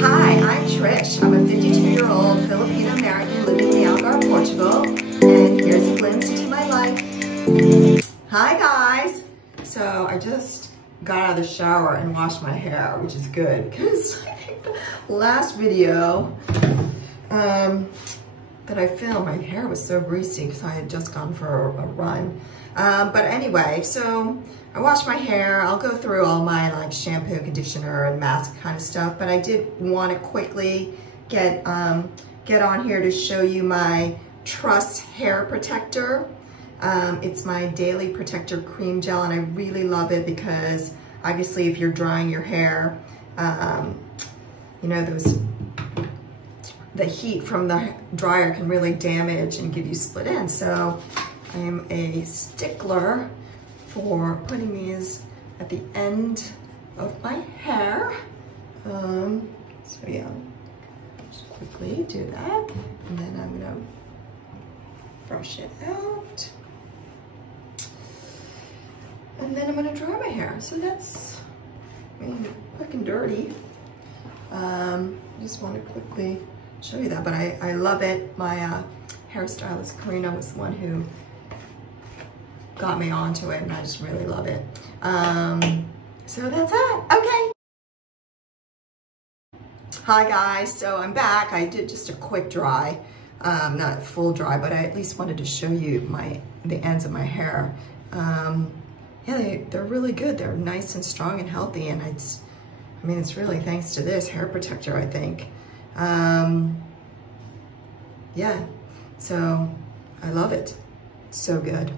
Hi, I'm Trish. I'm a 52-year-old Filipina-American living in the Algarve, Portugal, and here's a glimpse into my life. Hi guys! So I just got out of the shower and washed my hair, which is good because I think the last video that I filmed, my hair was so greasy because I had just gone for a run. But anyway, so I washed my hair. I'll go through all my like shampoo, conditioner, and mask kind of stuff, but I did want to quickly get on here to show you my Trust hair protector. It's my Daily Protector Cream Gel, and I really love it because obviously if you're drying your hair, you know, the heat from the dryer can really damage and give you split ends. So I am a stickler for putting these at the end of my hair. So yeah, just quickly do that. And then I'm gonna brush it out. And then I'm gonna dry my hair. So that's, I mean, quick and dirty. Just wanna quickly show you that, but I love it. My hairstylist, Karina, was the one who got me onto it, and I just really love it. So that's it. Okay. Hi guys, so I'm back. I did just a quick dry, not full dry, but I at least wanted to show you the ends of my hair. Yeah, they're really good. They're nice and strong and healthy, and I mean, it's really thanks to this hair protector, I think. Yeah, so I love it. So good.